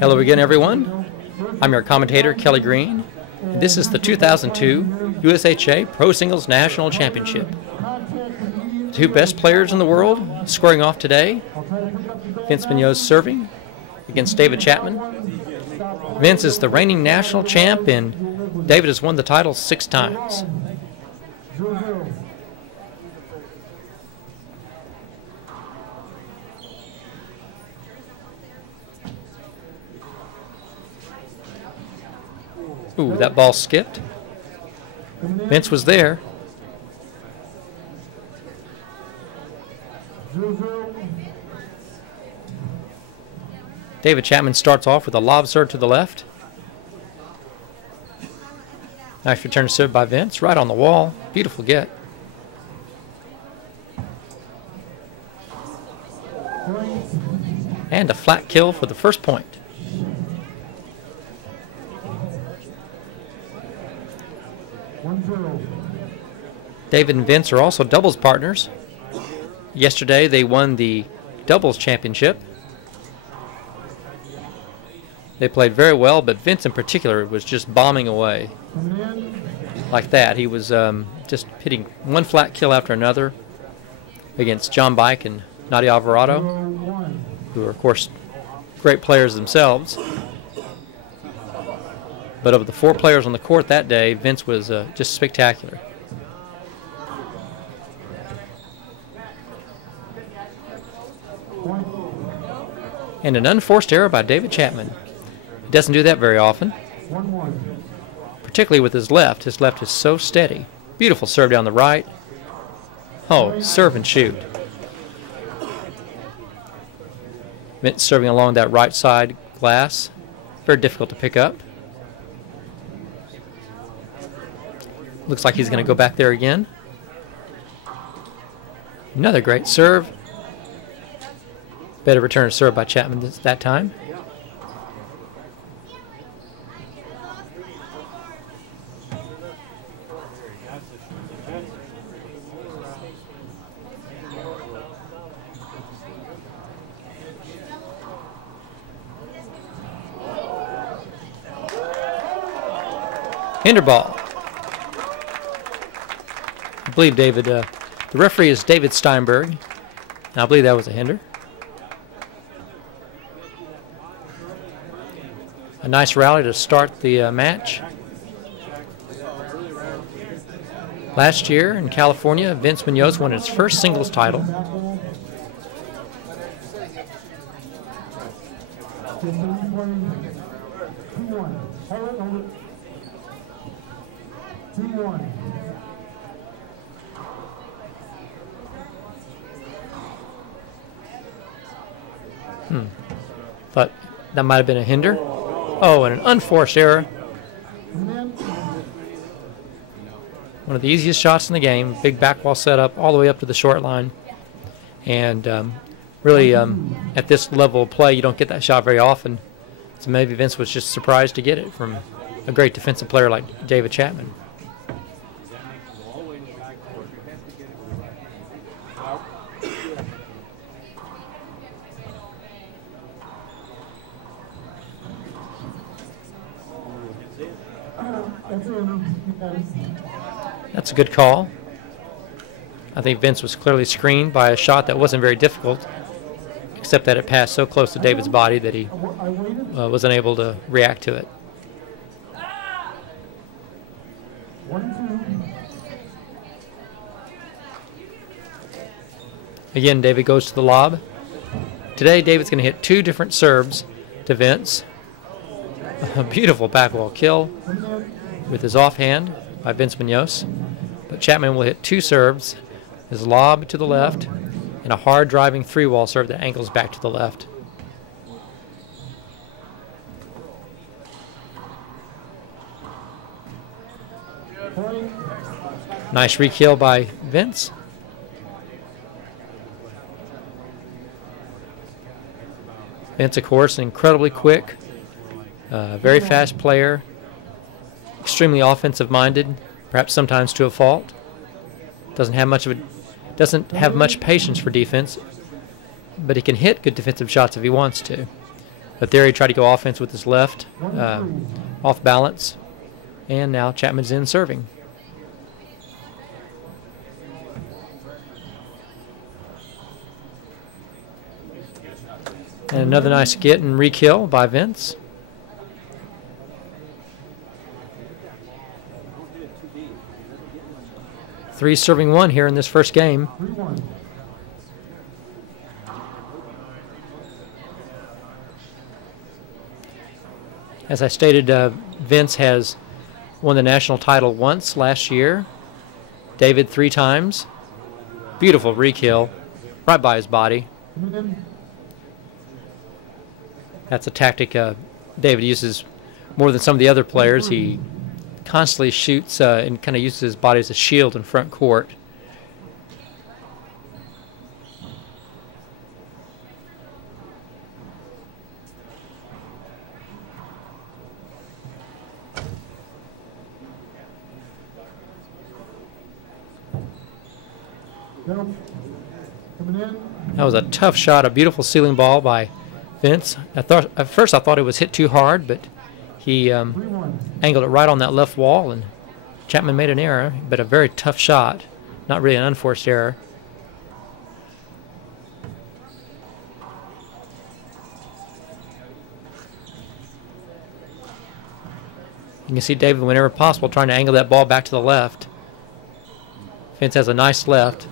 Hello again, everyone. I'm your commentator, Kelly Green. And this is the 2002 USHA Pro Singles National Championship. The two best players in the world squaring off today. Vince Munoz serving against David Chapman. Vince is the reigning national champ, and David has won the title 6 times. Ooh, that ball skipped. Vince was there. David Chapman starts off with a lob serve to the left. Nice return to serve by Vince, right on the wall. Beautiful get. And a flat kill for the first point. David and Vince are also doubles partners. Yesterday they won the doubles championship. They played very well, but Vince in particular was just bombing away like that. He was just hitting one flat kill after another against John Bike and Nadia Alvarado, who are, of course, great players themselves. But of the 4 players on the court that day, Vince was just spectacular. And an unforced error by David Chapman. He doesn't do that very often, particularly with his left. His left is so steady. Beautiful serve down the right. Oh, serve and shoot. Vince serving along that right side glass. Very difficult to pick up. Looks like he's going to go back there again. Another great serve. Better return to serve by Chapman that time. Handball. I believe David, the referee is David Steinberg, and I believe that was a hinder. A nice rally to start the match. Last year in California, Vince Munoz won his first singles title. Thought that might have been a hinder. Oh, and an unforced error. One of the easiest shots in the game. Big back wall setup all the way up to the short line. And really, at this level of play, you don't get that shot very often. So maybe Vince was just surprised to get it from a great defensive player like David Chapman. That's a good call. I think Vince was clearly screened by a shot that wasn't very difficult, except that it passed so close to David's body that he wasn't able to react to it. Again, David goes to the lob. Today, David's going to hit 2 different serves to Vince. A beautiful back wall kill with his offhand by Vince Munoz. But Chapman will hit 2 serves, his lob to the left, and a hard driving 3-wall serve that angles back to the left. Nice re-kill by Vince. Vince, of course, incredibly quick, very fast player, extremely offensive-minded, perhaps sometimes to a fault. Doesn't have much of a Doesn't have much patience for defense, but he can hit good defensive shots if he wants to. But there he tried to go offense with his left, off balance, and now Chapman's in serving. And another nice get and re-kill by Vince. Three serving one here in this first game. As I stated, Vince has won the national title once last year. David 3 times. Beautiful re-kill right by his body. That's a tactic David uses more than some of the other players. He constantly shoots and kind of uses his body as a shield in front court. That was a tough shot, a beautiful ceiling ball by Vince. At first I thought it was hit too hard, but he angled it right on that left wall, and Chapman made an error, but a very tough shot. Not really an unforced error. You can see David, whenever possible, trying to angle that ball back to the left. Vince has a nice left.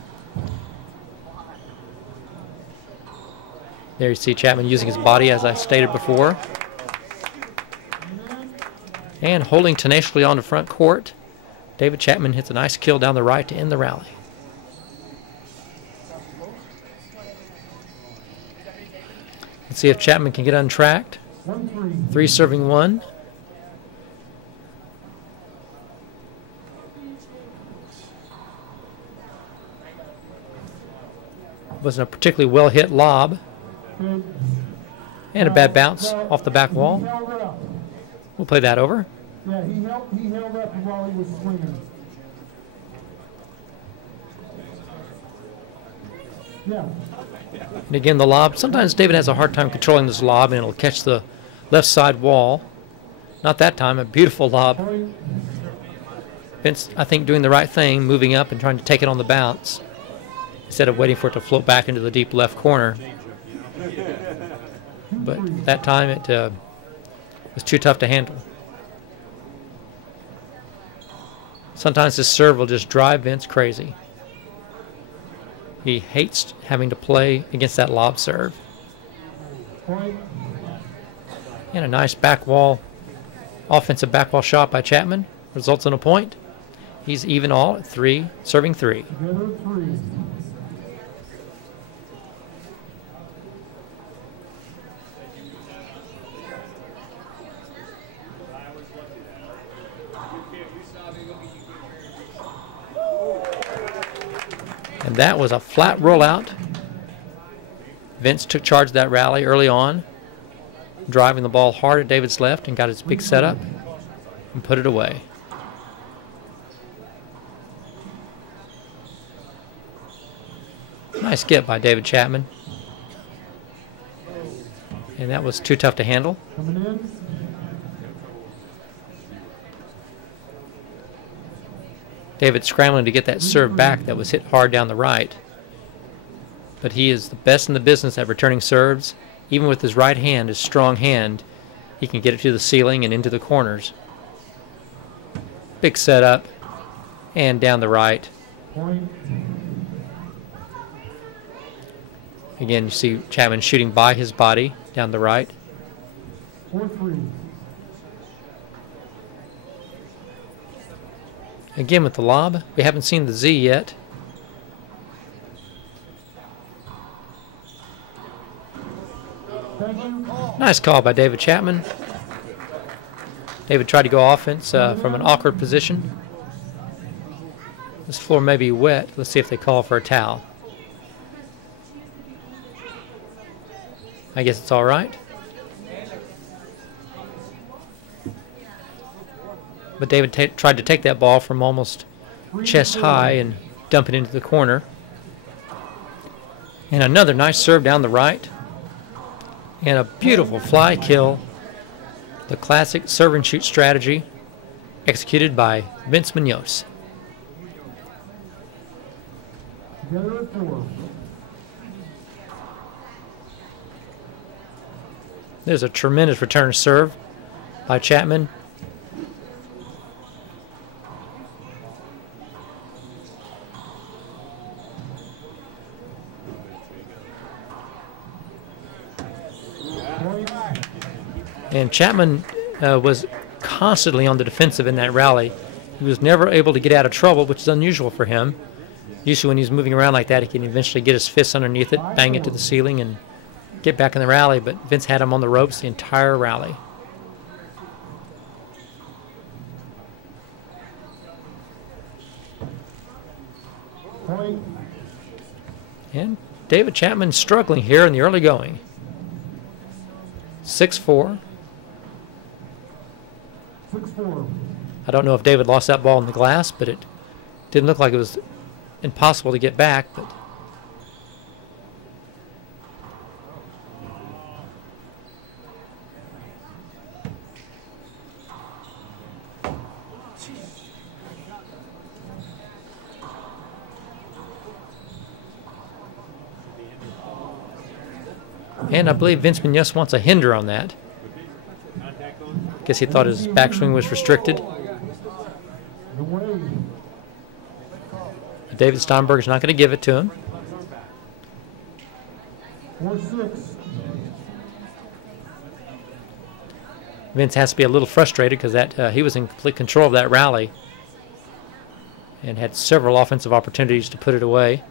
There you see Chapman using his body, as I stated before. And holding tenaciously on the front court, David Chapman hits a nice kill down the right to end the rally. Let's see if Chapman can get untracked. 3 serving 1. Wasn't a particularly well hit lob. And a bad bounce off the back wall. We'll play that over. Yeah, he held up while he was swinging. Yeah. And again, the lob. Sometimes David has a hard time controlling this lob, and it'll catch the left side wall. Not that time. A beautiful lob. Vince, I think, doing the right thing, moving up and trying to take it on the bounce instead of waiting for it to float back into the deep left corner. But that time it was too tough to handle. Sometimes this serve will just drive Vince crazy. He hates having to play against that lob serve. And a nice back wall, offensive back wall shot by Chapman results in a point. He's even all at 3, serving 3. And that was a flat rollout. Vince took charge of that rally early on, driving the ball hard at David's left and got his big setup and put it away. Nice get by David Chapman. And that was too tough to handle. David scrambling to get that serve back that was hit hard down the right. But he is the best in the business at returning serves. Even with his right hand, his strong hand, he can get it to the ceiling and into the corners. Big setup and down the right. Again, you see Chapman shooting by his body down the right. 4-3. Again with the lob. We haven't seen the Z yet. Nice call by David Chapman. David tried to go offense from an awkward position. This floor may be wet. Let's see if they call for a towel. I guess it's all right. But David tried to take that ball from almost chest high and dump it into the corner. And another nice serve down the right. And a beautiful fly kill. The classic serve and shoot strategy executed by Vince Munoz. Together at 4. There's a tremendous return serve by Chapman. And Chapman was constantly on the defensive in that rally. He was never able to get out of trouble, which is unusual for him. Usually when he's moving around like that, he can eventually get his fists underneath it, bang it to the ceiling, and get back in the rally. But Vince had him on the ropes the entire rally. Point. And David Chapman struggling here in the early going. 6-4. 6-4. I don't know if David lost that ball in the glass, but it didn't look like it was impossible to get back. But and I believe Vince Munoz wants a hinder on that. Guess he thought his backswing was restricted. David Steinberg's not going to give it to him. 4-6. Vince has to be a little frustrated because that he was in complete control of that rally and had several offensive opportunities to put it away.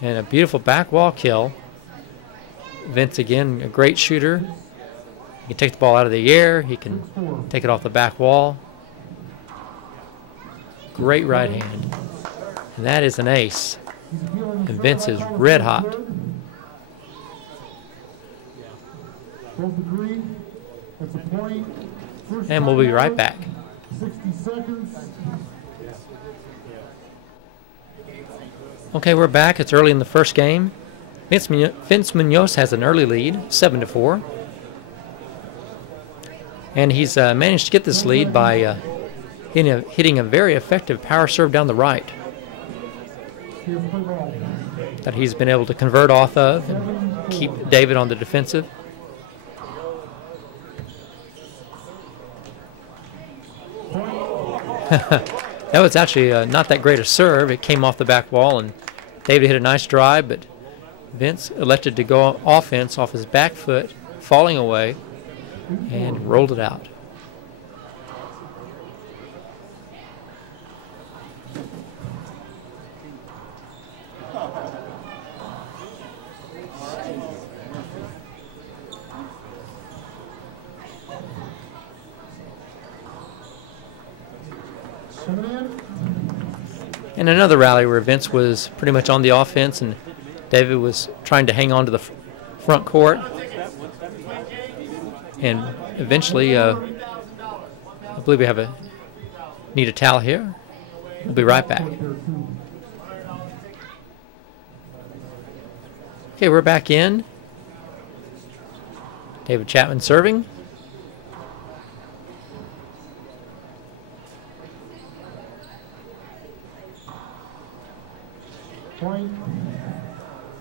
And a beautiful back wall kill. Vince, again, a great shooter. He can take the ball out of the air. He can take it off the back wall. Great right hand. And that is an ace. And Vince is red hot. Both agree. That's a point. And we'll be right back. 60 seconds. Okay, we're back. It's early in the first game. Vince Munoz has an early lead, 7-4. And he's managed to get this lead by hitting a very effective power serve down the right that he's been able to convert off of and keep David on the defensive. That was actually not that great a serve. It came off the back wall, and David hit a nice drive, but Vince elected to go offense off his back foot, falling away, and rolled it out. And another rally where Vince was pretty much on the offense and David was trying to hang on to the front court. And eventually, I believe we need a towel here. We'll be right back. Okay, we're back in. David Chapman serving.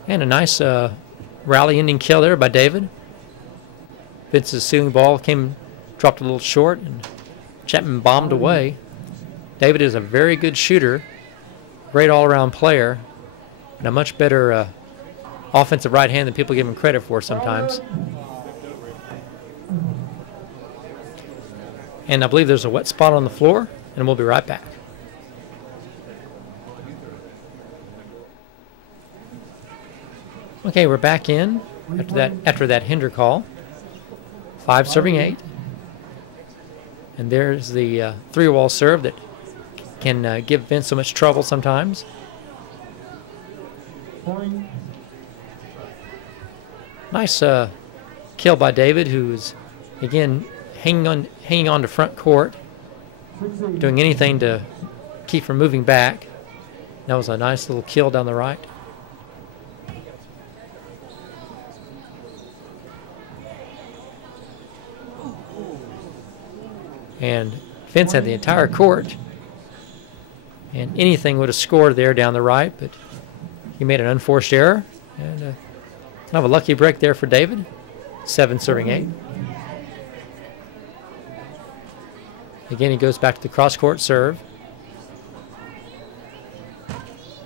And a nice rally-ending kill there by David. Vince's ceiling ball dropped a little short, and Chapman bombed away. David is a very good shooter, great all-around player, and a much better offensive right hand than people give him credit for sometimes. And I believe there's a wet spot on the floor, and we'll be right back. Okay, we're back in after that hinder call. 5 serving 8. And there's the three-wall serve that can give Vince so much trouble sometimes. Nice kill by David, who's again hanging on to front court, doing anything to keep from moving back. That was a nice little kill down the right. And Vince had the entire court. And anything would have scored there down the right, but he made an unforced error. And kind of a lucky break there for David. 7 serving 8. Again, he goes back to the cross-court serve.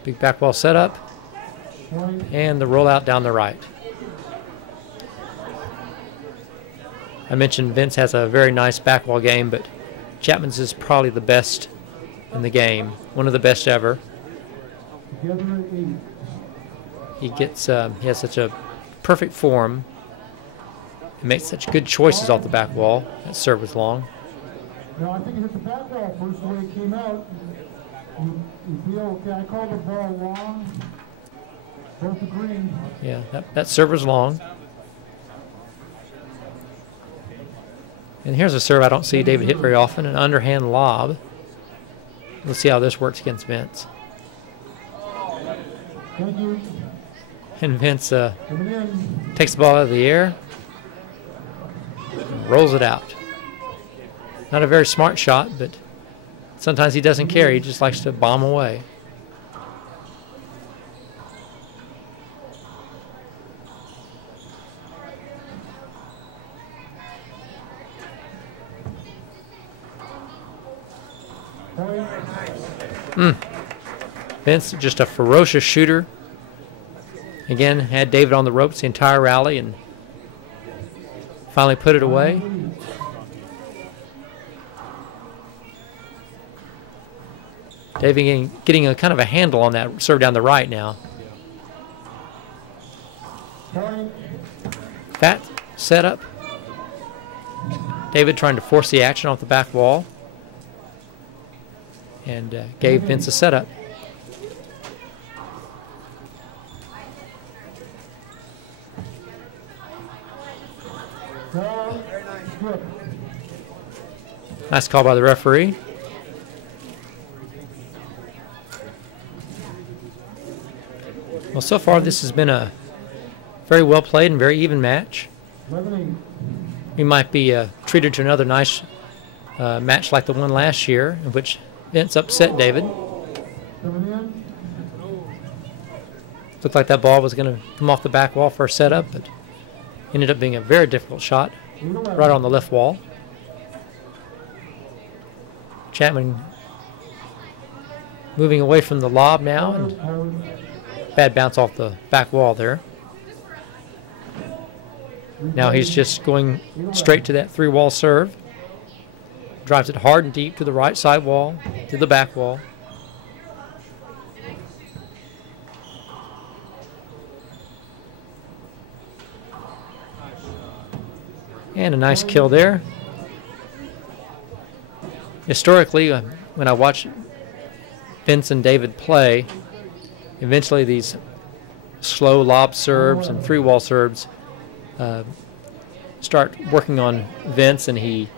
Big back wall setup. And the rollout down the right. I mentioned Vince has a very nice back wall game, but Chapman's is probably the best in the game. One of the best ever. He has such a perfect form. He makes such good choices off the back wall. That serve was long. No, I think it hit the back wall first the way it came out. You feel, okay, I called the ball long. Both agree. Yeah, that serve was long. And here's a serve I don't see David hit very often, an underhand lob. Let's see how this works against Vince. Thank you. And Vince takes the ball out of the air and rolls it out. Not a very smart shot, but sometimes he doesn't care. He just likes to bomb away. Vince, just a ferocious shooter. Again, had David on the ropes the entire rally and finally put it away. David getting a kind of a handle on that serve down the right now. Fat setup. David trying to force the action off the back wall. And gave Vince a setup. Nice call by the referee. Well, so far this has been a very well played and very even match. We might be treated to another nice match like the one last year, in which Vince upset David. Looked like that ball was going to come off the back wall for a setup, but ended up being a very difficult shot right on the left wall. Chapman moving away from the lob now, and bad bounce off the back wall there. Now he's just going straight to that 3-wall serve. Drives it hard and deep to the right side wall, to the back wall. And a nice kill there. Historically, when I watch Vince and David play, eventually these slow lob serves and 3-wall serves start working on Vince, and he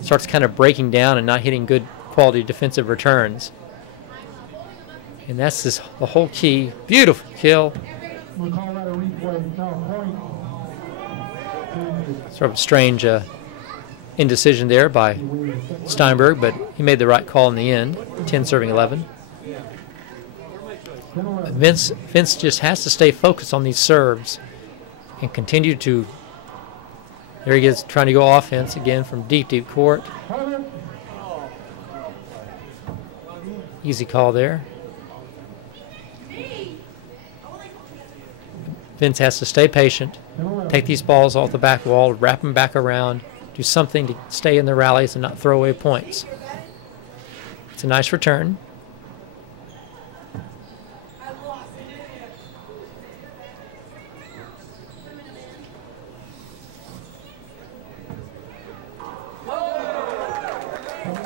starts kind of breaking down and not hitting good quality defensive returns. And that's the whole key. Beautiful kill. We'll call that a replay. No, point. Sort of a strange indecision there by Steinberg, but he made the right call in the end. 10 serving 11. Vince just has to stay focused on these serves and continue to. There he is trying to go offense again from deep, deep court. Easy call there. Vince has to stay patient, take these balls off the back wall, wrap them back around, do something to stay in the rallies and not throw away points. It's a nice return.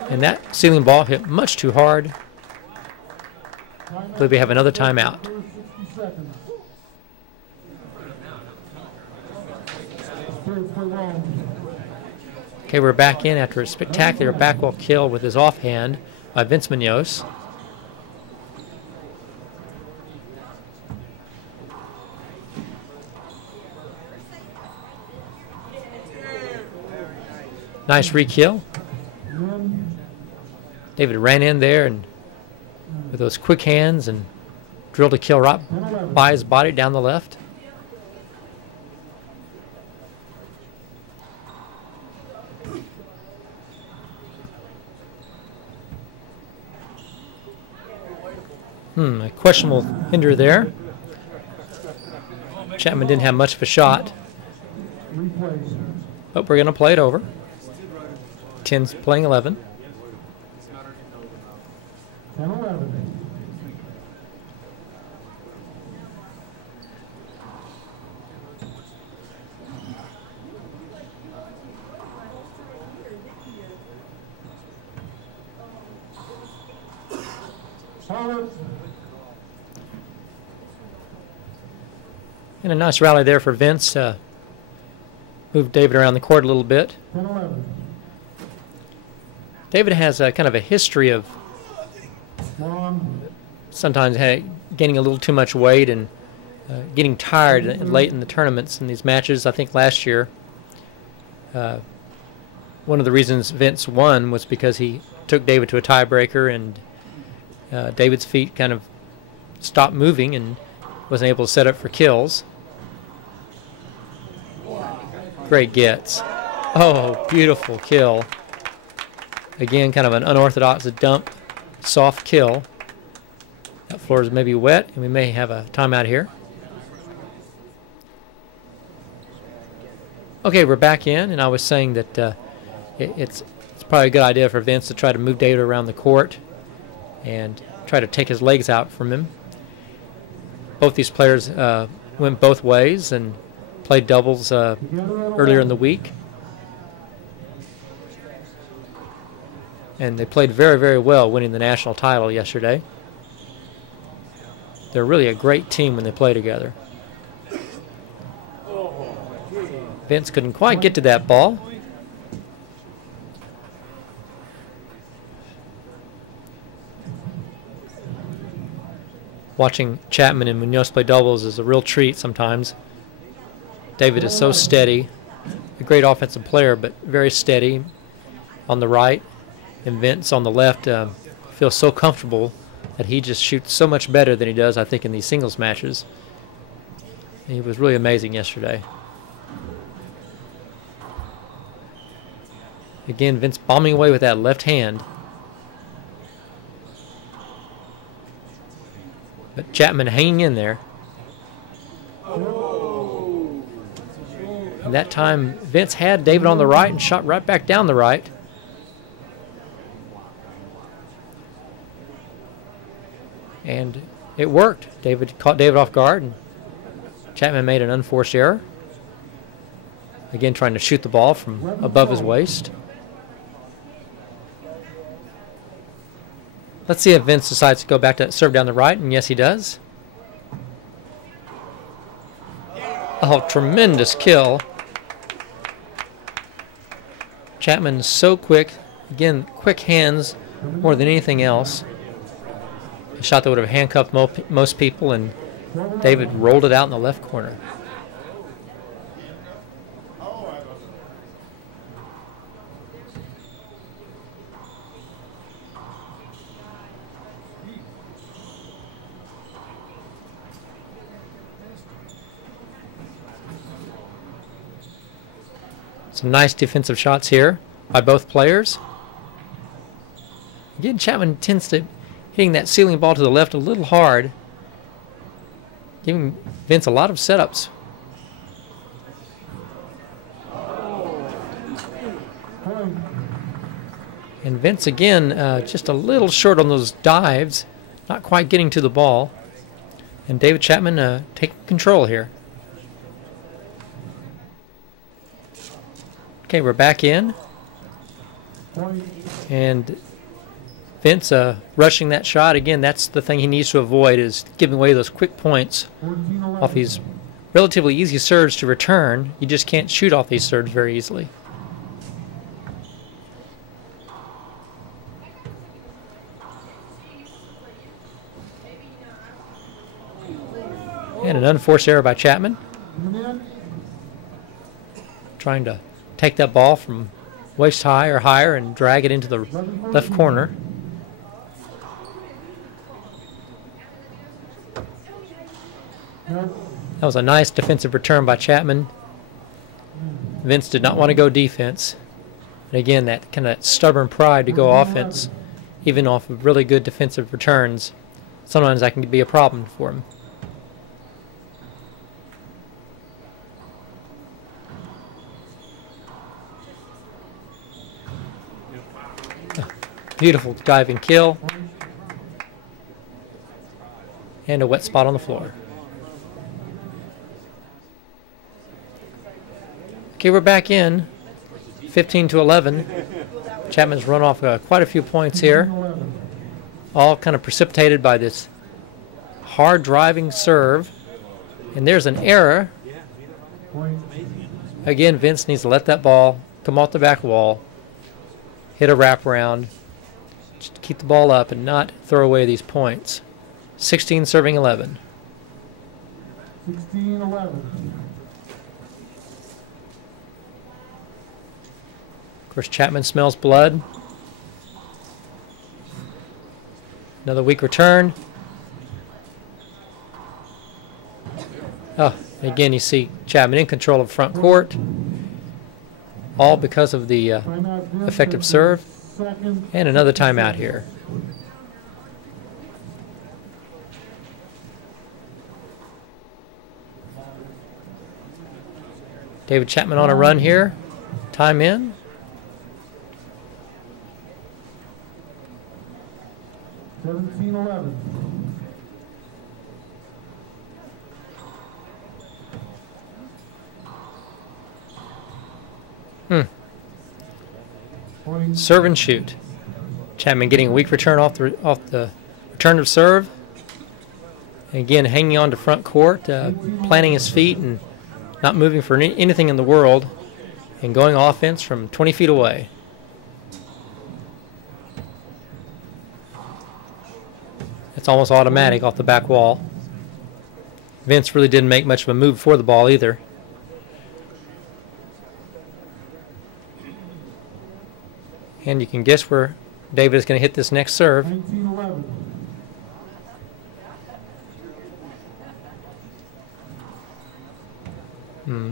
And that ceiling ball hit much too hard. I believe we have another timeout. Okay, we're back in after a spectacular backwall kill with his offhand by Vince Munoz. Nice re-kill. David ran in there and with those quick hands and drilled a kill right by his body down the left. A questionable hinder there. Chapman didn't have much of a shot, but we're going to play it over. 10's playing 11. 10-11. And a nice rally there for Vince. Moved David around the court a little bit. 10-11. David has a kind of a history of sometimes gaining a little too much weight and getting tired late in the tournaments in these matches. I think last year, one of the reasons Vince won was because he took David to a tiebreaker, and David's feet kind of stopped moving and wasn't able to set up for kills. Great gets. Oh, beautiful kill. Again, kind of an unorthodox dump, soft kill. That floor is maybe wet, and we may have a timeout here. Okay, we're back in, and I was saying that it's probably a good idea for Vince to try to move David around the court and try to take his legs out from him. Both these players went both ways and played doubles earlier in the week. And they played very, very well, winning the national title yesterday. They're really a great team when they play together. Vince couldn't quite get to that ball. Watching Chapman and Munoz play doubles is a real treat sometimes. David is so steady, a great offensive player, but very steady on the right. And Vince on the left feels so comfortable that he just shoots so much better than he does, I think, in these singles matches. He was really amazing yesterday. Again, Vince bombing away with that left hand. But Chapman hanging in there. And that time, Vince had David on the right and shot right back down the right. And it worked. David caught David off guard, and Chapman made an unforced error. Again, trying to shoot the ball from above his waist. Let's see if Vince decides to go back to serve down the right, and yes, he does. Oh, tremendous kill. Chapman's so quick. Again, quick hands more than anything else. A shot that would have handcuffed most people, and David rolled it out in the left corner. Some nice defensive shots here by both players. Again, Chapman tends to hitting that ceiling ball to the left a little hard, giving Vince a lot of setups. And Vince again just a little short on those dives, not quite getting to the ball. And David Chapman taking control here. Okay, we're back in. And Vince rushing that shot. Again, that's the thing he needs to avoid, is giving away those quick points off these relatively easy serves to return. You just can't shoot off these serves very easily. And an unforced error by Chapman. Trying to take that ball from waist high or higher and drag it into the left corner. That was a nice defensive return by Chapman. Vince did not want to go defense. And again, that kind of stubborn pride to go offense, even off of really good defensive returns, sometimes that can be a problem for him. Beautiful diving kill. And a wet spot on the floor. Okay, we're back in. 15-11. Chapman's run off quite a few points here. All kind of precipitated by this hard driving serve. And there's an error. Again, Vince needs to let that ball come off the back wall. Hit a wraparound. Just keep the ball up and not throw away these points. 16 serving 11. 16-11. Of course, Chapman smells blood. Another weak return. Oh, again, you see Chapman in control of front court. All because of the effective serve. And another timeout here. David Chapman on a run here. Time in. Serve and shoot. Chapman getting a weak return off the return of serve. Again, hanging on to front court, planting his feet and not moving for anything in the world, and going offense from 20 feet away. It's almost automatic off the back wall. Vince really didn't make much of a move for the ball either. And you can guess where David is going to hit this next serve. 19-11.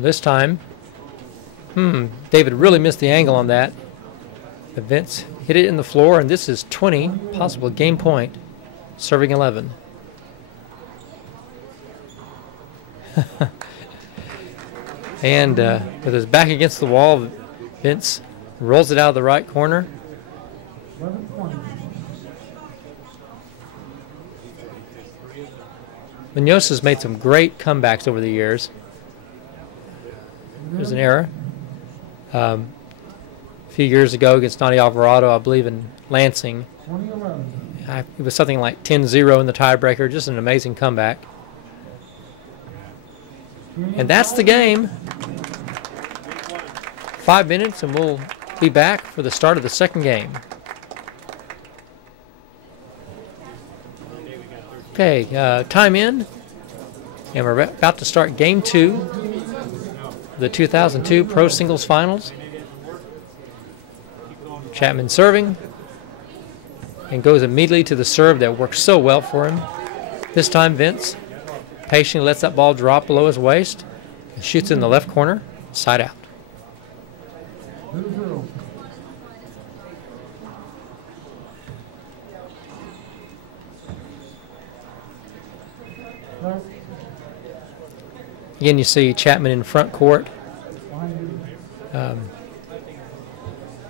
This time, David really missed the angle on that. But Vince hit it in the floor, and this is 20, possible game point, serving 11. And with his back against the wall, Vince rolls it out of the right corner. 11-20. Munoz has made some great comebacks over the years. There's an error. A few years ago against Nani Alvarado, I believe in Lansing. 20-11. It was something like 10-0 in the tiebreaker. Just an amazing comeback. And that's the game. 5 minutes and we'll be back for the start of the second game. Okay, time in. And we're about to start game 2. The 2002 Pro Singles Finals. Chapman serving and goes immediately to the serve that works so well for him. This time Vince patiently lets that ball drop below his waist and shoots in the left corner, side out. 2-0. Again, you see Chapman in front court,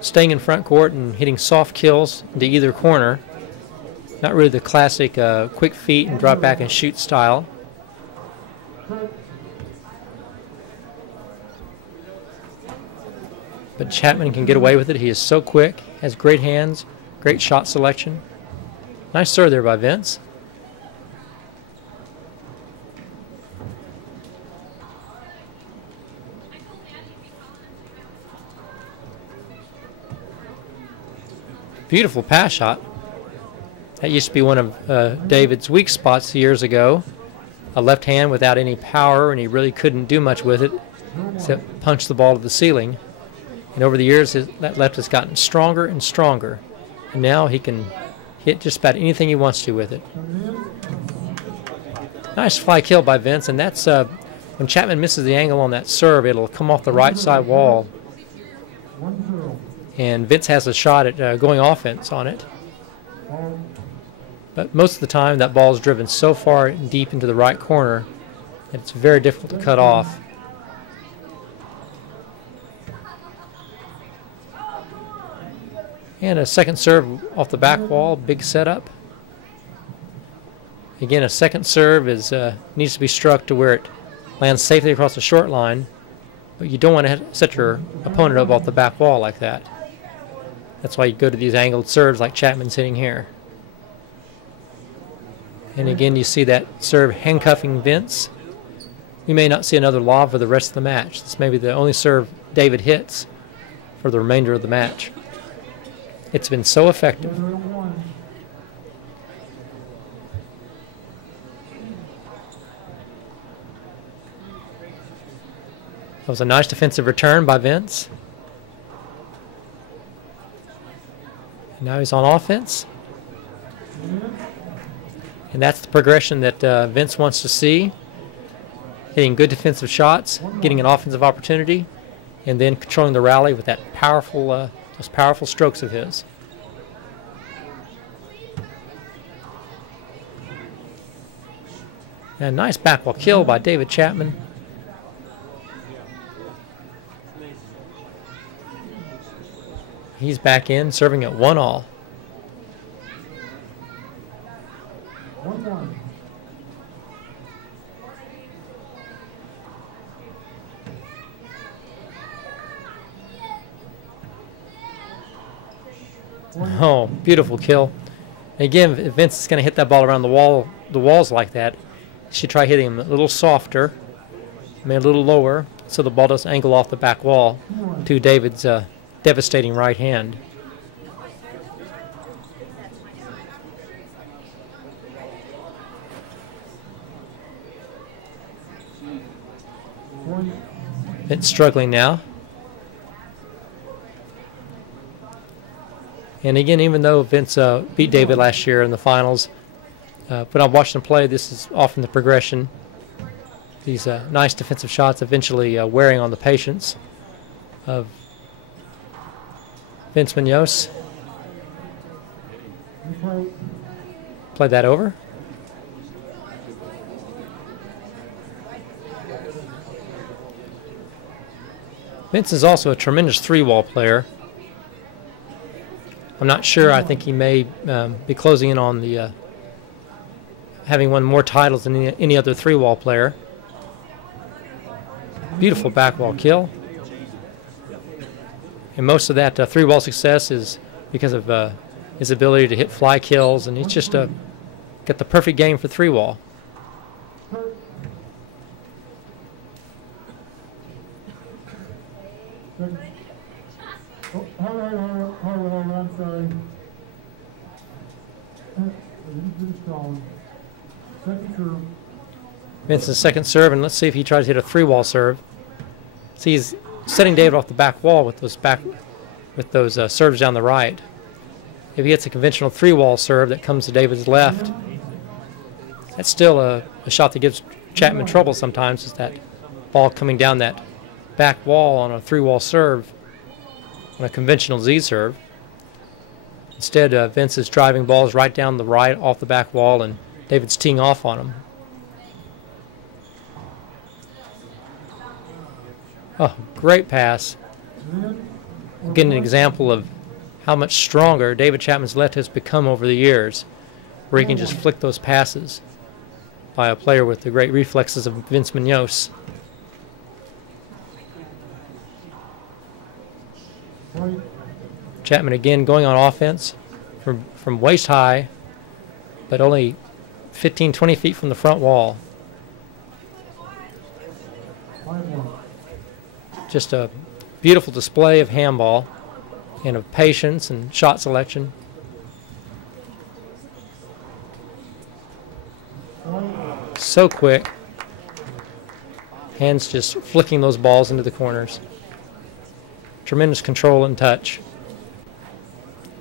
staying in front court and hitting soft kills into either corner. Not really the classic quick feet and drop back and shoot style. But Chapman can get away with it. He is so quick, has great hands, great shot selection. Nice serve there by Vince. Beautiful pass shot. That used to be one of David's weak spots years ago. A left hand without any power, and he really couldn't do much with it except punch the ball to the ceiling. And over the years, that left has gotten stronger and stronger. And now he can hit just about anything he wants to with it. Nice fly kill by Vince, and that's when Chapman misses the angle on that serve, it'll come off the right side wall. And Vince has a shot at going offense on it. But most of the time, that ball is driven so far deep into the right corner that it's very difficult to cut off. And a second serve off the back wall, big setup. Again, a second serve needs to be struck to where it lands safely across the short line, but you don't want to set your opponent up off the back wall like that. That's why you go to these angled serves like Chapman's hitting here. And again, you see that serve handcuffing Vince. We may not see another lob for the rest of the match. This may be the only serve David hits for the remainder of the match. It's been so effective. That was a nice defensive return by Vince. And now he's on offense. And that's the progression that Vince wants to see. Hitting good defensive shots, getting an offensive opportunity, and then controlling the rally with that powerful, those powerful strokes of his. And a nice backwall kill by David Chapman. He's back in, serving at 1-all. Oh, beautiful kill. Again, if Vince is going to hit that ball around the walls like that, you should try hitting him a little softer, maybe a little lower, so the ball doesn't angle off the back wall to David's devastating right hand. Vince struggling now. And again, even though Vince beat David last year in the finals, when I'm watching him play, this is often the progression. These nice defensive shots eventually wearing on the patience of Vince Munoz. Play that over. Vince is also a tremendous three-wall player. I'm not sure. I think he may be closing in on the having won more titles than any other three-wall player. Beautiful backwall kill. And most of that three-wall success is because of his ability to hit fly kills, and he's just got the perfect game for three-wall. Hold on, I'm sorry. Second serve. Vince's second serve, and let's see if he tries to hit a three-wall serve. See, he's setting David off the back wall with those serves down the right. If he hits a conventional three-wall serve that comes to David's left, that's still a shot that gives Chapman trouble sometimes, is that ball coming down that back wall on a three-wall serve, on a conventional Z serve. Instead, Vince is driving balls right down the right off the back wall, and David's teeing off on him. Oh, great pass. Getting an example of how much stronger David Chapman's left has become over the years, where he can just flick those passes by a player with the great reflexes of Vince Munoz. Chapman again going on offense from waist high, but only 15, 20 feet from the front wall. Just a beautiful display of handball and of patience and shot selection. So quick. Hands just flicking those balls into the corners. tremendous control and touch.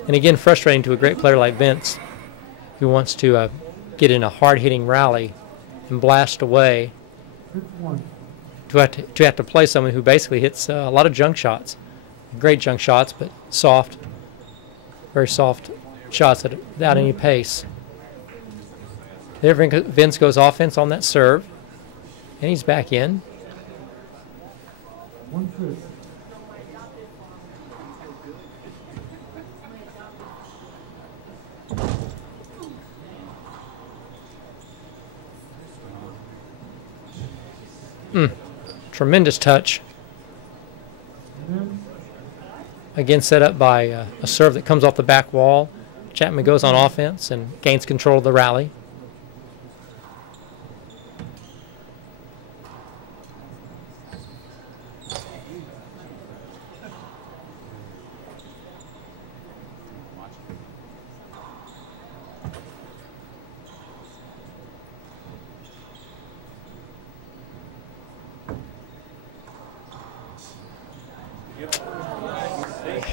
And again, frustrating to a great player like Vince, who wants to get in a hard-hitting rally and blast away, to have to play someone who basically hits a lot of junk shots. Great junk shots, but soft, very soft shots without any pace. There Vince goes offense on that serve, and he's back in. Tremendous touch. Again, set up by a serve that comes off the back wall. Chapman goes on offense and gains control of the rally.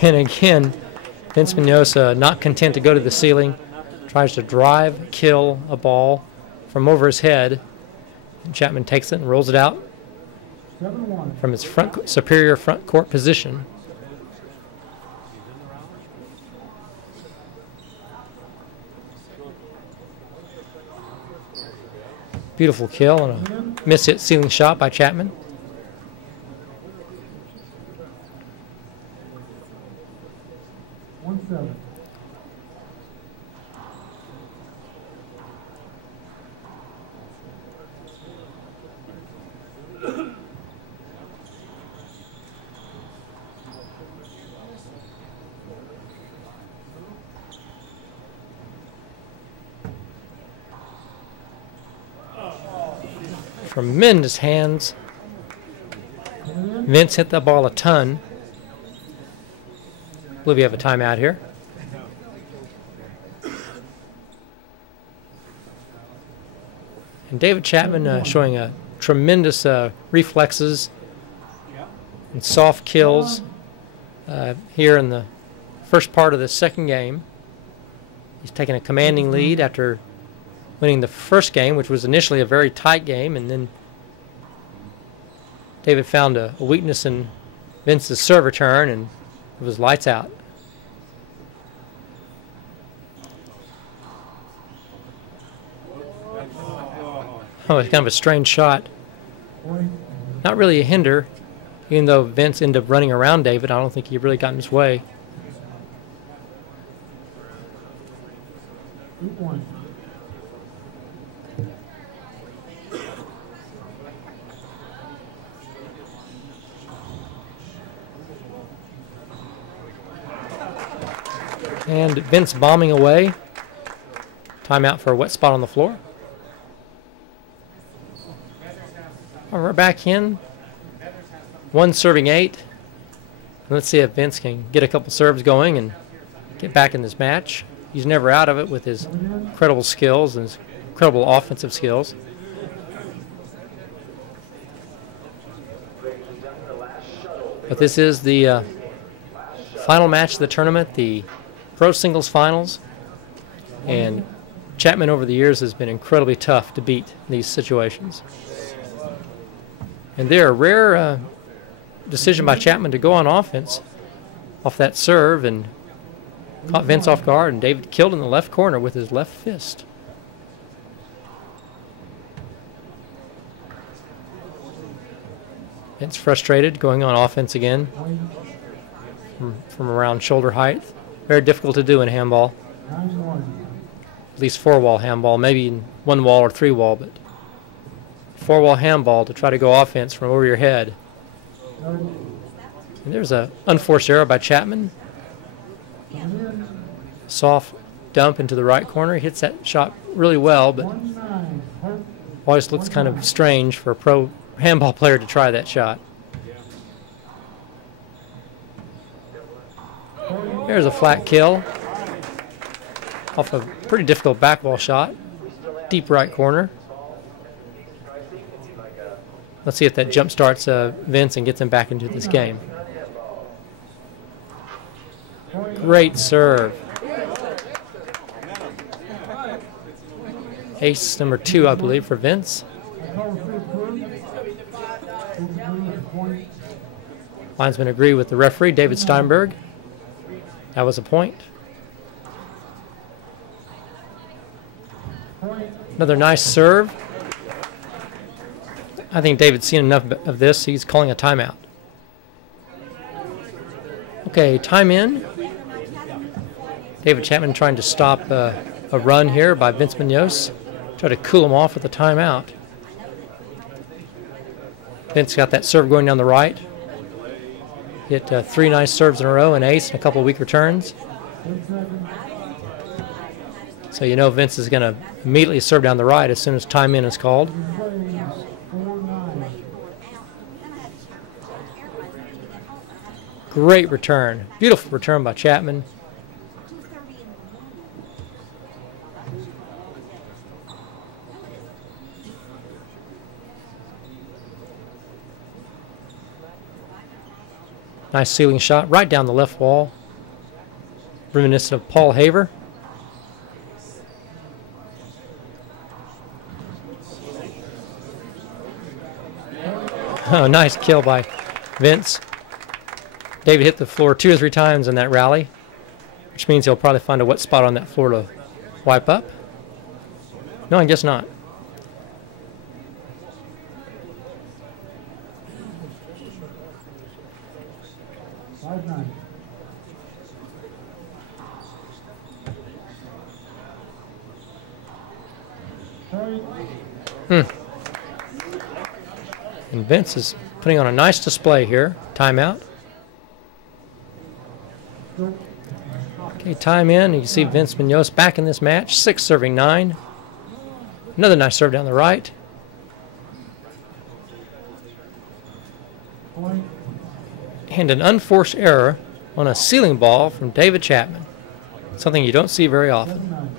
And again, Vince Munoz, not content to go to the ceiling, tries to drive, kill a ball from over his head. And Chapman takes it and rolls it out from his superior front court position. Beautiful kill and a miss-hit ceiling shot by Chapman. Tremendous hands. Vince hit that ball a ton. I believe we have a timeout here. And David Chapman showing a tremendous reflexes and soft kills here in the first part of the second game. He's taken a commanding lead after winning the first game, which was initially a very tight game, and then David found a weakness in Vince's serve return, and it was lights out. Oh, it's kind of a strange shot. Not really a hinder, even though Vince ended up running around David. I don't think he really got in his way. And Vince bombing away. Timeout for a wet spot on the floor. We're back in. 1 serving 8. Let's see if Vince can get a couple serves going and get back in this match. He's never out of it with his incredible skills and his incredible offensive skills. But this is the final match of the tournament, the Pro Singles Finals. And Chapman over the years has been incredibly tough to beat in these situations. And there, a rare decision by Chapman to go on offense off that serve and caught Vince off guard, and David killed in the left corner with his left fist. Vince frustrated, going on offense again from around shoulder height. Very difficult to do in handball. At least 4-wall handball, maybe in 1-wall or 3-wall, but 4-wall handball to try to go offense from over your head. And there's an unforced error by Chapman. Soft dump into the right corner. He hits that shot really well, but always looks kind of strange for a pro handball player to try that shot. There's a flat kill off a pretty difficult backwall shot. Deep right corner. Let's see if that jump starts Vince and gets him back into this game. Great serve. Ace number 2, I believe, for Vince. Linesmen agree with the referee, David Steinberg. That was a point. Another nice serve. I think David's seen enough of this. He's calling a timeout. Okay, time in. David Chapman trying to stop a run here by Vince Munoz. Try to cool him off with a timeout. Vince got that serve going down the right. Hit 3 nice serves in a row, an ace, and a couple of weak returns. So you know Vince is going to immediately serve down the right as soon as time in is called. Great return. Beautiful return by Chapman. Nice ceiling shot right down the left wall. Reminiscent of Paul Haver. Oh, nice kill by Vince. David hit the floor 2 or 3 times in that rally, which means he'll probably find a wet spot on that floor to wipe up. No, I guess not. And Vince is putting on a nice display here. Timeout. Okay, time in. You can see Vince Munoz back in this match. 6 serving 9. Another nice serve down the right. And an unforced error on a ceiling ball from David Chapman. Something you don't see very often.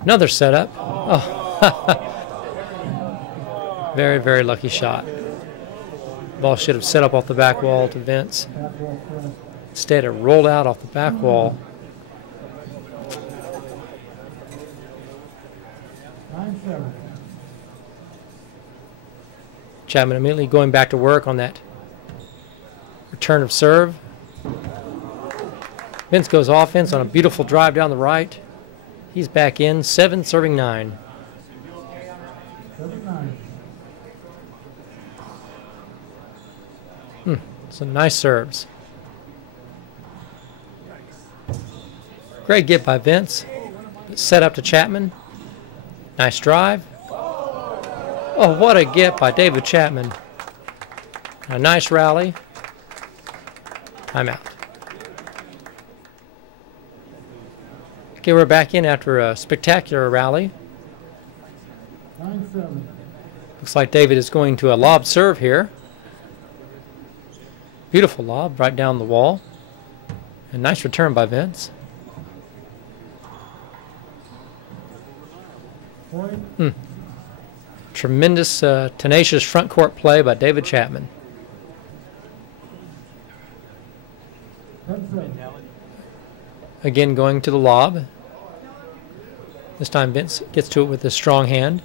Another setup. Oh. Very, very lucky shot. Ball should have set up off the back wall to Vince. Instead, it rolled out off the back wall. Chapman immediately going back to work on that return of serve. Vince goes offense on a beautiful drive down the right. He's back in, 7 serving 9. Some nice serves. Great get by Vince. Set up to Chapman. Nice drive. Oh, what a get by David Chapman. A nice rally. Timeout. Okay, we're back in after a spectacular rally. 9-7. Looks like David is going to a lob serve here. Beautiful lob right down the wall. A nice return by Vince. Tremendous, tenacious front court play by David Chapman. Again going to the lob. This time Vince gets to it with a strong hand.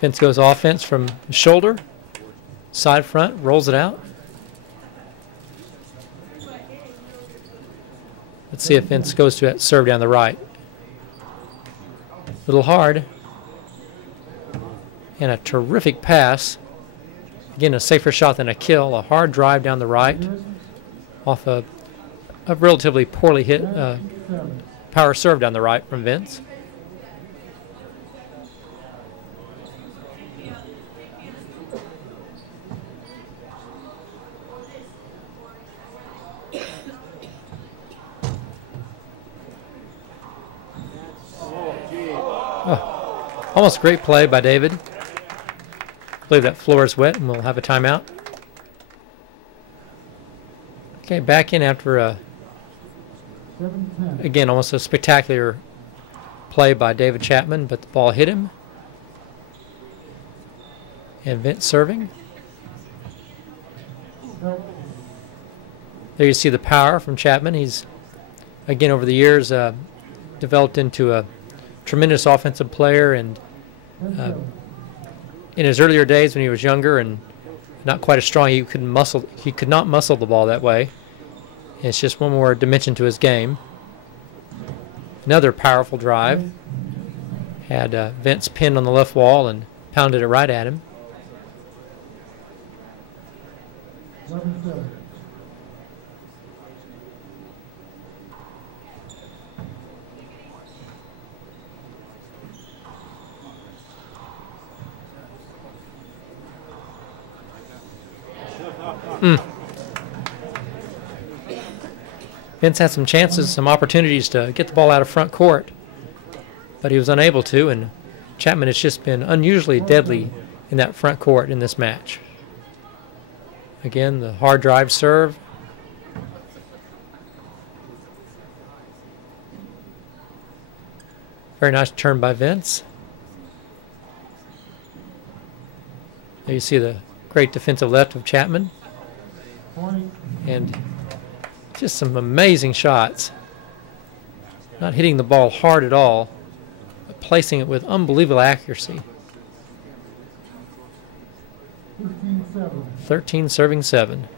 Vince goes offense from the shoulder, side front, rolls it out. Let's see if Vince goes to that serve down the right. A little hard. And a terrific pass. Again, a safer shot than a kill. A hard drive down the right off a relatively poorly hit power serve down the right from Vince. Oh, almost great play by David. I believe that floor is wet and we'll have a timeout. Okay, back in after 7-10. again, almost a spectacular play by David Chapman, but the ball hit him. And Vince serving. Nope. There you see the power from Chapman. He's, again, over the years, developed into a tremendous offensive player. And in his earlier days when he was younger and not quite as strong, he could not muscle the ball that way. It's just one more dimension to his game. Another powerful drive. Had Vince pinned on the left wall and pounded it right at him. 11-7. Vince had some chances, some opportunities to get the ball out of front court, but he was unable to, and Chapman has just been unusually deadly in that front court in this match. Again, the hard drive serve. Very nice turn by Vince. There you see the great defensive left of Chapman. And just some amazing shots. Not hitting the ball hard at all, but placing it with unbelievable accuracy. 13-7. 13 serving 7.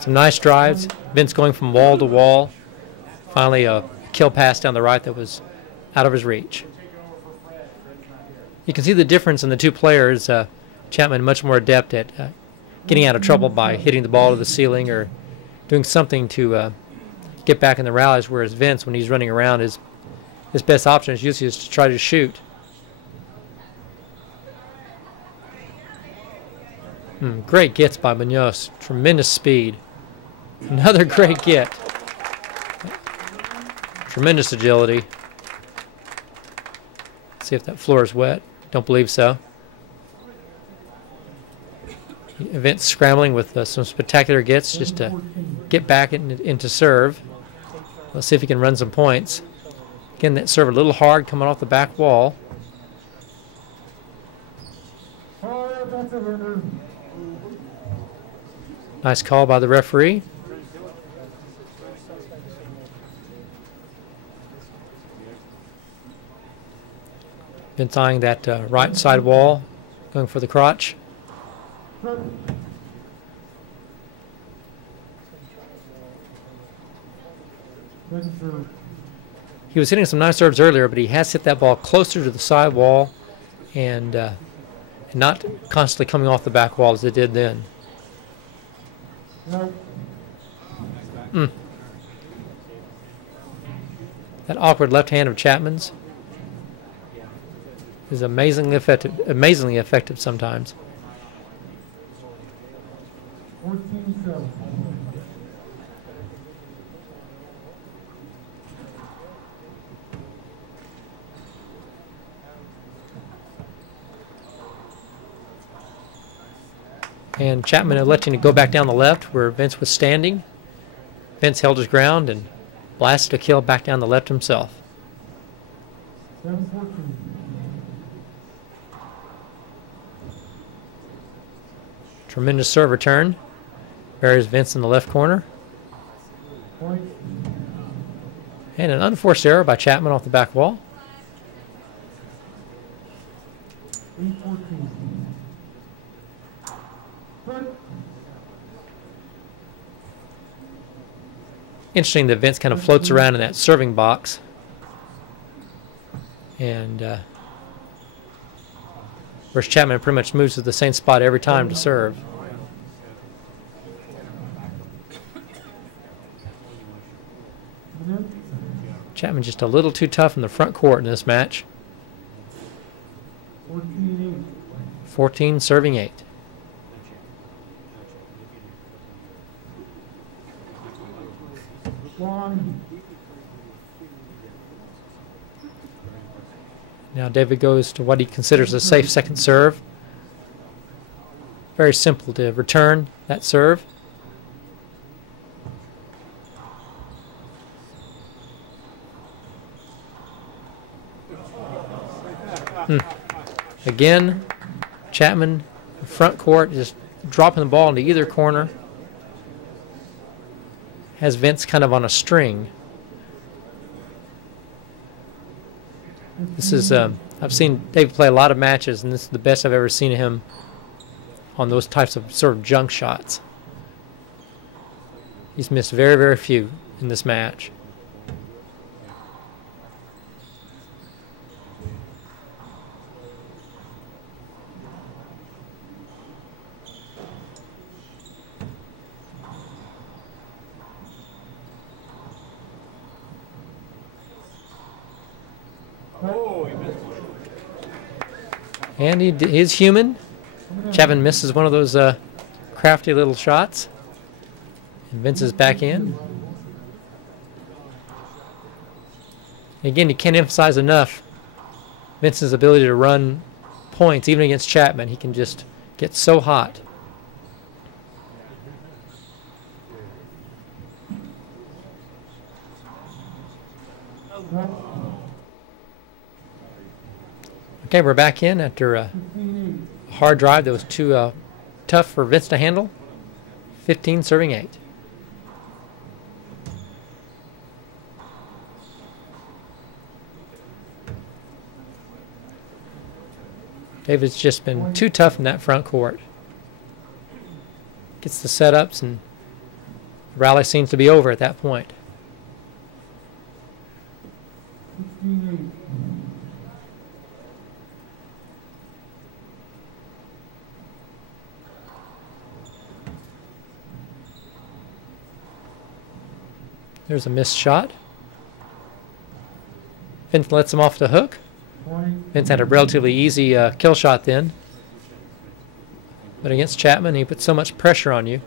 Some nice drives. Vince going from wall to wall. Finally a kill pass down the right that was out of his reach. You can see the difference in the two players. Chapman much more adept at getting out of trouble by hitting the ball to the ceiling or doing something to get back in the rallies, whereas Vince, when he's running around, his best option is usually to try to shoot. Great gets by Munoz. Tremendous speed. Another great get. Tremendous agility. See if that floor is wet. Don't believe so. Vince scrambling with some spectacular gets just to get back into serve. Let's see if he can run some points. Again, that serve a little hard coming off the back wall. Nice call by the referee. Vince eyeing that right side wall, going for the crotch. He was hitting some nice serves earlier, but he has hit that ball closer to the side wall and not constantly coming off the back wall as it did then. That awkward left hand of Chapman's is amazingly effective sometimes. 14-7. And Chapman electing to go back down the left where Vince was standing. Vince held his ground and blasted a kill back down the left himself. 7-14. Tremendous serve return. Buries Vince in the left corner. Point. And an unforced error by Chapman off the back wall. 8-14. Interesting that Vince kind of floats around in that serving box. And whereas Chapman pretty much moves to the same spot every time to serve. Chapman just a little too tough in the front court in this match. 14-8. 14 serving 8. Long. Now David goes to what he considers a safe second serve. Very simple to return that serve. Again, Chapman, front court, just dropping the ball into either corner. Has Vince kind of on a string. This is, I've seen David play a lot of matches, and this is the best I've ever seen of him on those types of sort of junk shots. He's missed very, very few in this match. And he is human. Chapman misses one of those crafty little shots. And Vince is back in. Again, you can't emphasize enough Vince's ability to run points, even against Chapman. He can just get so hot. Okay, we're back in after a hard drive that was too tough for Vince to handle. 15 serving 8. David's just been too tough in that front court. Gets the setups, and the rally seems to be over at that point. 16-8. There's a missed shot. Vince lets him off the hook. Vince had a relatively easy kill shot then. But against Chapman, he puts so much pressure on you.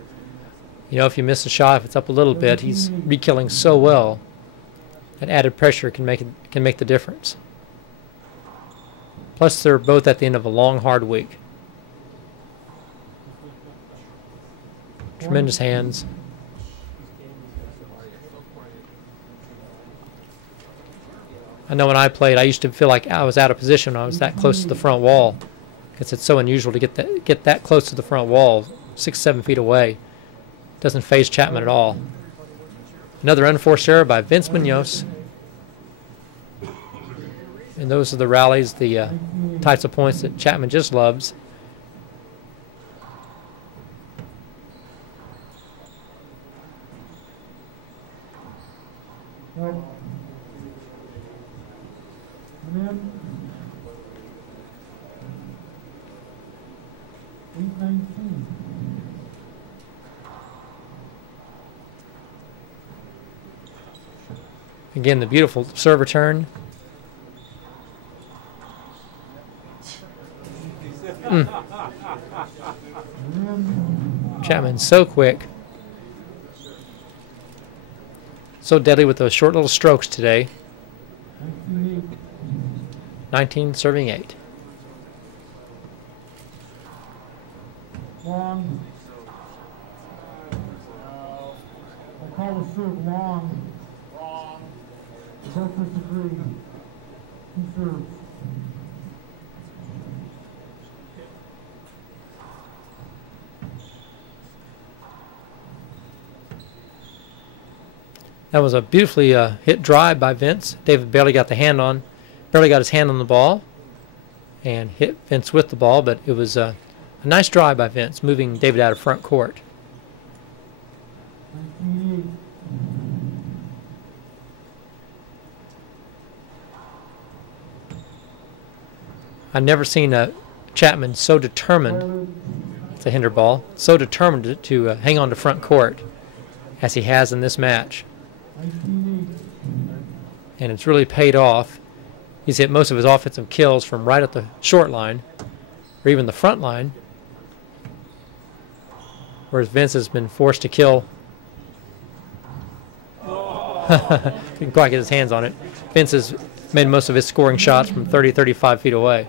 You know, if you miss a shot, if it's up a little bit, he's re-killing so well. That added pressure can make the difference. Plus, they're both at the end of a long, hard week. Tremendous hands. I know when I played, I used to feel like I was out of position when I was that close to the front wall, because it's so unusual to get that close to the front wall, 6-7 feet away. Doesn't faze Chapman at all. Another unforced error by Vince Munoz. And those are the rallies, the types of points that Chapman just loves. Again, the beautiful serve return. Chapman so quick. So deadly with those short little strokes today. 19 serving 8. Long. I call the serve long. Both disagree. He serves. That was a beautifully hit drive by Vince. David barely got his hand on the ball and hit Vince with the ball, but it was a nice drive by Vince, moving David out of front court. 19-8. I've never seen a Chapman so determined, it's a hinder ball, so determined to hang on to front court as he has in this match. 19-8. and it's really paid off. He's hit most of his offensive kills from right at the short line, or even the front line, whereas Vince has been forced to kill. Couldn't quite get his hands on it. Vince has made most of his scoring shots from 30, 35 feet away.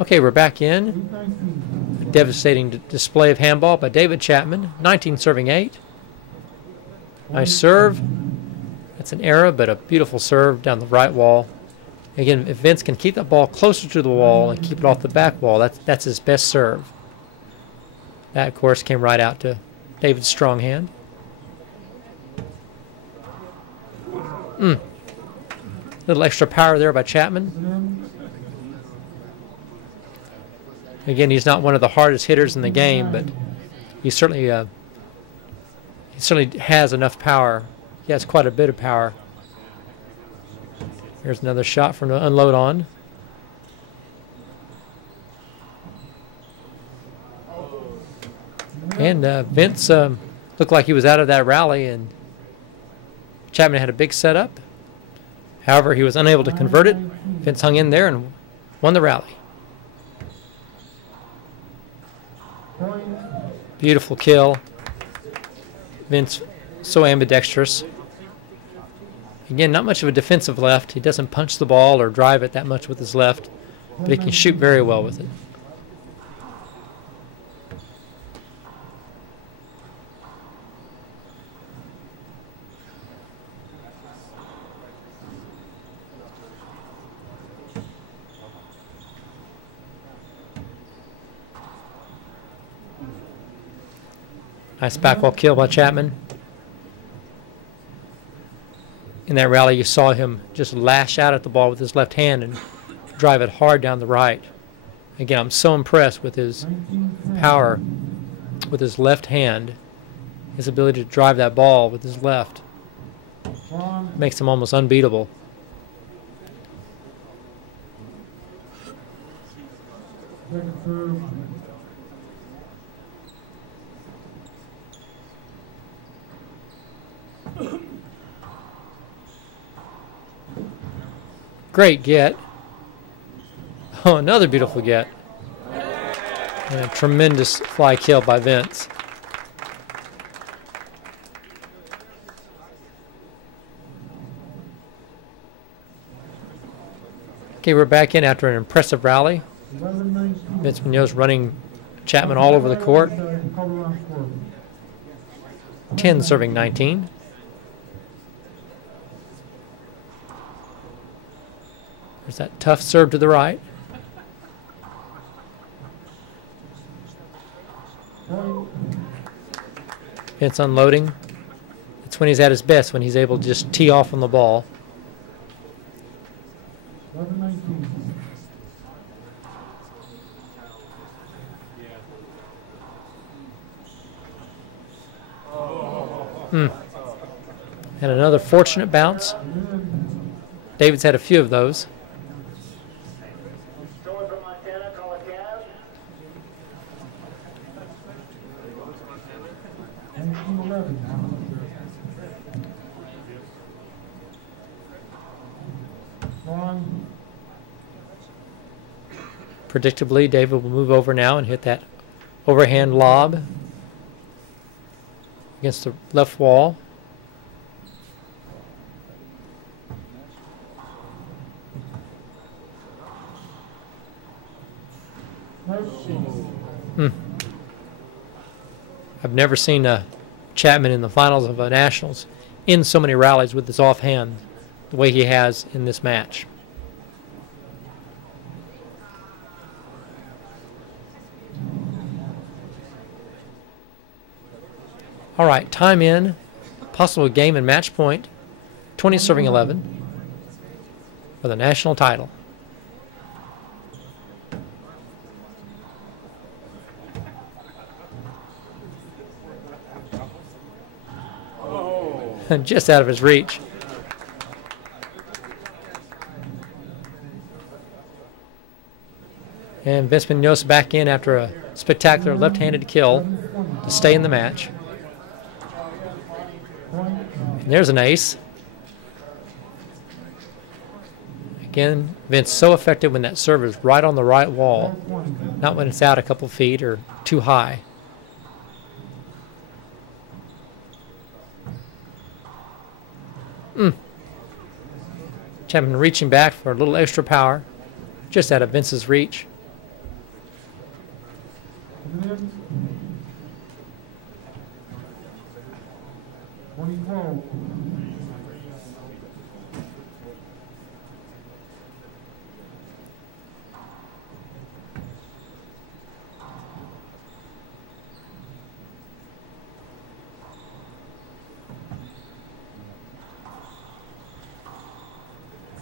Okay, we're back in. A devastating display of handball by David Chapman, 19 serving 8. Nice serve. That's an error, but a beautiful serve down the right wall. Again, if Vince can keep that ball closer to the wall and keep it off the back wall, that's his best serve. That, of course, came right out to David's strong hand. Little extra power there by Chapman. Again, he's not one of the hardest hitters in the game, but he certainly has enough power. He has quite a bit of power. Here's another shot from the unload on. And Vince looked like he was out of that rally, and Chapman had a big setup. However, he was unable to convert it. Vince hung in there and won the rally. Beautiful kill. Vince, so ambidextrous. Again, not much of a defensive left. He doesn't punch the ball or drive it that much with his left, but he can shoot very well with it. Nice backwall kill by Chapman. In that rally, you saw him just lash out at the ball with his left hand and drive it hard down the right. Again, I'm so impressed with his power with his left hand, his ability to drive that ball with his left. Makes him almost unbeatable. Great get. Oh, another beautiful get. And a tremendous fly kill by Vince. Okay, we're back in after an impressive rally. Vince Munoz running Chapman all over the court. 10 serving 19. There's that tough serve to the right. Vince unloading. It's when he's at his best, when he's able to just tee off on the ball. And another fortunate bounce. David's had a few of those. Predictably, David will move over now and hit that overhand lob against the left wall. I've never seen Chapman in the finals of a Nationals in so many rallies with his offhand the way he has in this match. All right, time in. Possible game and match point. 20 serving 11 for the national title. Just out of his reach. And Vince Munoz back in after a spectacular left-handed kill to stay in the match. And there's an ace. Again, Vince so effective when that serve is right on the right wall, not when it's out a couple feet or too high. Chapman reaching back for a little extra power, just out of Vince's reach.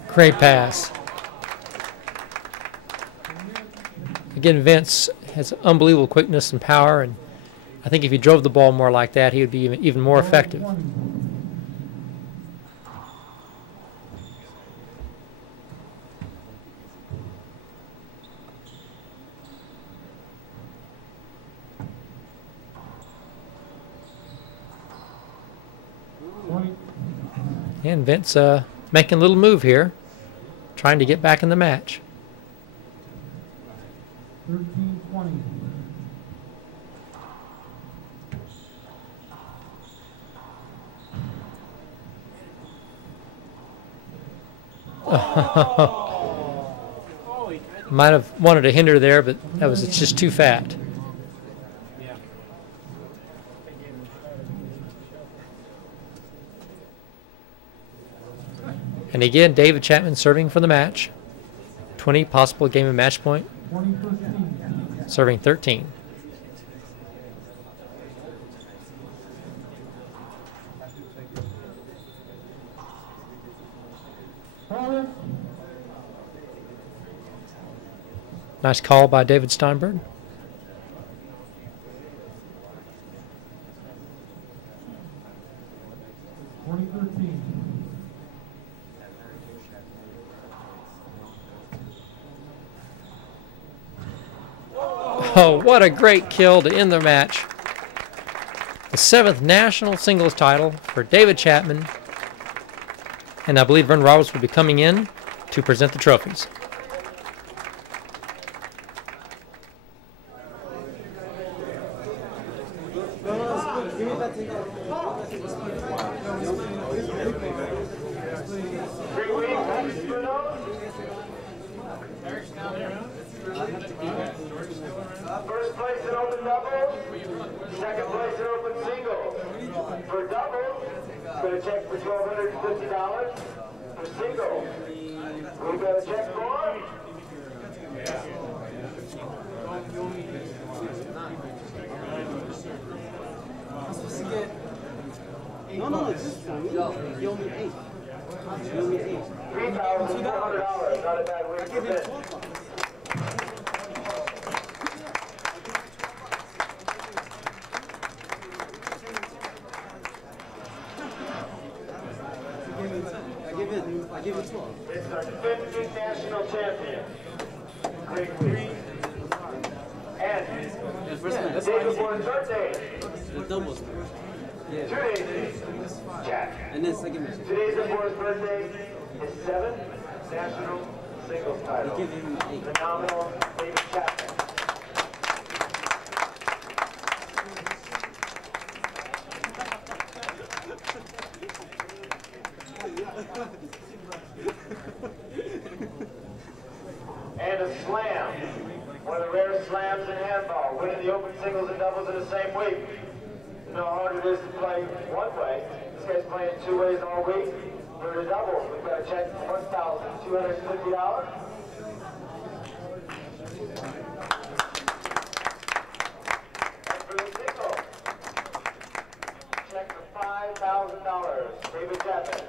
Great pass. Again, Vince has unbelievable quickness and power, and I think if he drove the ball more like that, he would be even more effective. And Vince making a little move here, trying to get back in the match. 13-20. Might have wanted to hinder there, but it's just too fat. And again, David Chapman serving for the match. 20 possible game of match point. 20-13. Serving 13. Nice call by David Steinberg. Oh, what a great kill to end the match. The 7th national singles title for David Chapman. And I believe Vern Roberts will be coming in to present the trophies. First place in open doubles, second place in open singles. For doubles, got a check for $1,250. For singles, we got a check for? No, just you owe me 8. You owe me 8. $3,400. Not a bad way to spend. I give it 12. It's our 15th national champion. Great week. And the day before his birthday. The doubles. Yeah. 2 days. Jack. And then second match. 2 days before his birthday, his 7th national singles title. I give him 8. Phenomenal David Chapman. And a slam. One of the rare slams in handball. Winning the open singles and doubles in the same week. You know how hard it is to play one way. This guy's playing 2 ways all week. For the doubles, we've got a check for $1,250. And for the single, check for $5,000. David Chapman.